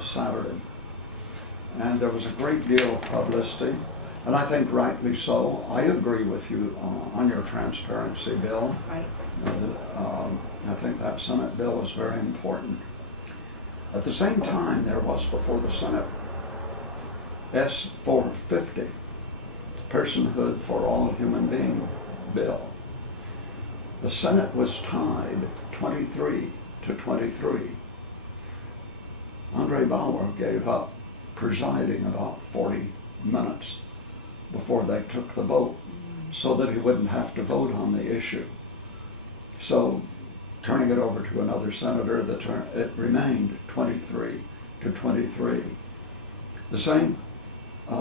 Saturday, and there was a great deal of publicity, and I think rightly so. I agree with you on your transparency bill. Right. I think that Senate bill is very important. At the same time, there was before the Senate S-450, Personhood for All Human Being bill. The Senate was tied 23-23. Andre Bauer gave up presiding about 40 minutes before they took the vote so that he wouldn't have to vote on the issue. So turning it over to another senator, it remained 23-23. The same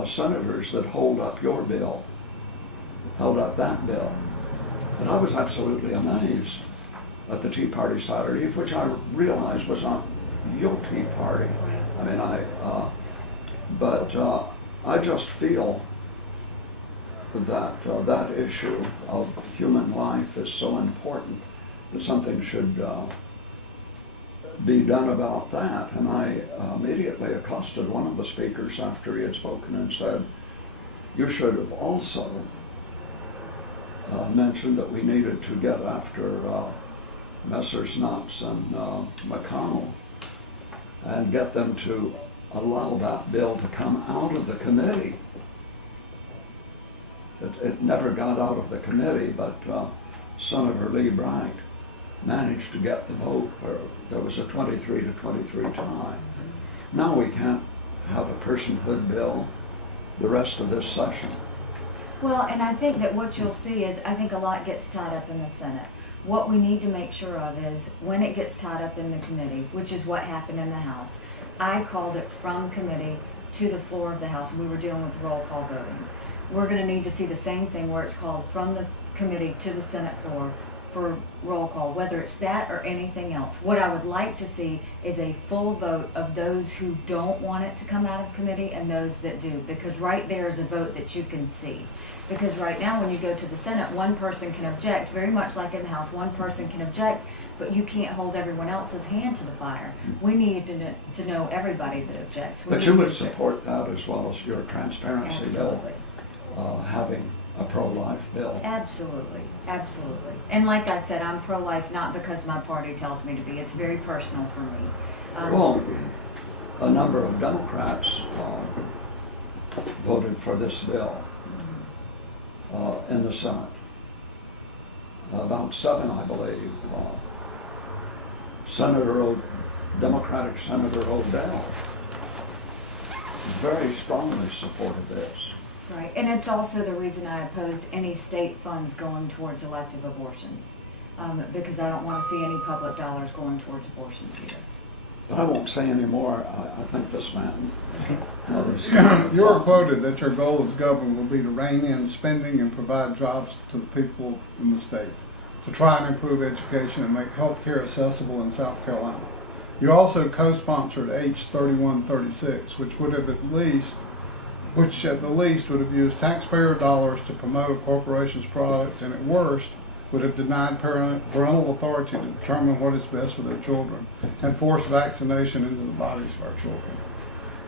senators that hold up your bill held up that bill. And I was absolutely amazed at the Tea Party Saturday, which I realized was not your Tea Party. I mean, I just feel that that issue of human life is so important that something should be done about that. And I immediately accosted one of the speakers after he had spoken and said, you should have also mentioned that we needed to get after Messrs. Knotts and McConnell and get them to allow that bill to come out of the committee. It never got out of the committee, but Senator Lee Bright managed to get the vote where there was a 23-23 tie. Now we can't have a personhood bill the rest of this session. Well, and I think that what you'll see is, I think a lot gets tied up in the Senate. What we need to make sure of is when it gets tied up in the committee, which is what happened in the House, I called it from committee to the floor of the House. We were dealing with roll call voting. We're going to need to see the same thing where it's called from the committee to the Senate floor for roll call, whether it's that or anything else. What I would like to see is a full vote of those who don't want it to come out of committee and those that do, because right there is a vote that you can see. Because right now when you go to the Senate, one person can object, very much like in the House, one person can object, but you can't hold everyone else's hand to the fire. We need to know everybody that objects. But you would support that as well as your transparency Absolutely. bill, having a pro-life bill. Absolutely, absolutely. And like I said, I'm pro-life not because my party tells me to be. It's very personal for me. Well, a number of Democrats voted for this bill in the Senate. About 7, I believe. Democratic Senator Odell very strongly supported this. Right, and it's also the reason I opposed any state funds going towards elective abortions, because I don't want to see any public dollars going towards abortions either. But I won't say any more. I think this man knows. You are quoted that your goal as governor will be to rein in spending and provide jobs to the people in the state, to try and improve education and make health care accessible in South Carolina. You also co-sponsored H 3136, which at the least would have used taxpayer dollars to promote a corporation's product, and at worst would have denied parental authority to determine what is best for their children and force vaccination into the bodies of our children.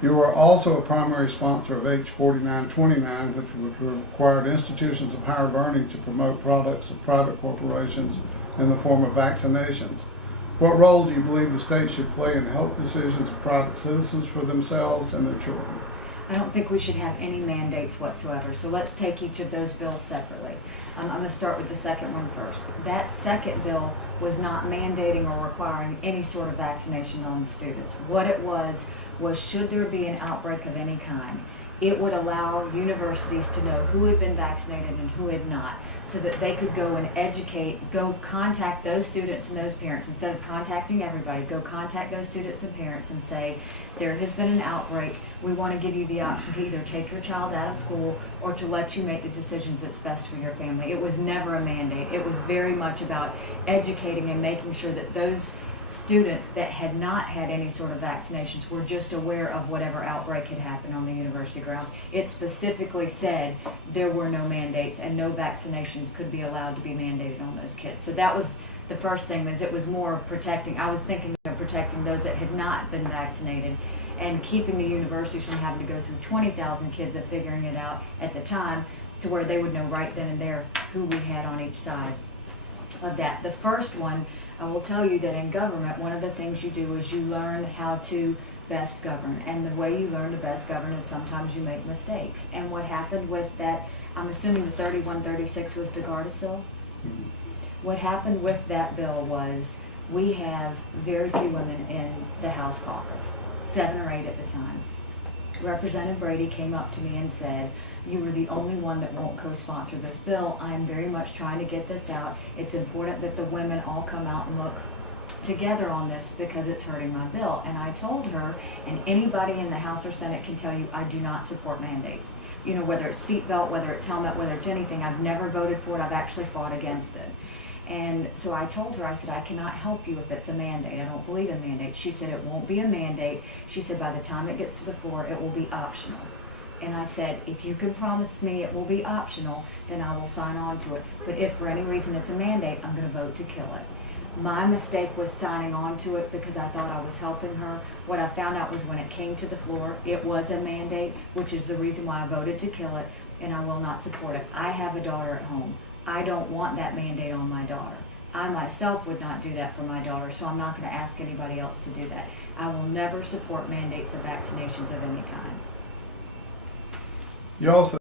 You were also a primary sponsor of H 4929, which required institutions of higher learning to promote products of private corporations in the form of vaccinations. What role do you believe the state should play in health decisions of private citizens for themselves and their children? I don't think we should have any mandates whatsoever. So let's take each of those bills separately. I'm going to start with the second one first. That second bill was not mandating or requiring any sort of vaccination on the students. What it was should there be an outbreak of any kind, it would allow universities to know who had been vaccinated and who had not, so that they could go and go contact those students and those parents. Instead of contacting everybody, go contact those students and parents and say, there has been an outbreak. We want to give you the option to either take your child out of school or to let you make the decisions that's best for your family. It was never a mandate. It was very much about educating and making sure that those students that had not had any sort of vaccinations were just aware of whatever outbreak had happened on the university grounds. It specifically said there were no mandates and no vaccinations could be allowed to be mandated on those kids. So that was the first thing, is it was more protecting. I was thinking of protecting those that had not been vaccinated and keeping the universities from having to go through 20,000 kids of figuring it out at the time, to where they would know right then and there who we had on each side of that. The first one, I will tell you that in government, one of the things you do is you learn how to best govern. And the way you learn to best govern is sometimes you make mistakes. And what happened with that, I'm assuming the 3136 was the Gardasil. What happened with that bill was we have very few women in the House caucus, 7 or 8 at the time. Representative Brady came up to me and said, "You were the only one that won't co-sponsor this bill. I am very much trying to get this out. It's important that the women all come out and look together on this because it's hurting my bill." And I told her, and anybody in the House or Senate can tell you, I do not support mandates. You know, whether it's seatbelt, whether it's helmet, whether it's anything, I've never voted for it. I've actually fought against it. And so I told her, I said, I cannot help you if it's a mandate. I don't believe in mandates. She said, it won't be a mandate. She said, by the time it gets to the floor, it will be optional. And I said, if you can promise me it will be optional, then I will sign on to it. But if for any reason it's a mandate, I'm going to vote to kill it. My mistake was signing on to it because I thought I was helping her. What I found out was when it came to the floor, it was a mandate, which is the reason why I voted to kill it, and I will not support it. I have a daughter at home. I don't want that mandate on my daughter. I myself would not do that for my daughter, so I'm not going to ask anybody else to do that. I will never support mandates of vaccinations of any kind. You also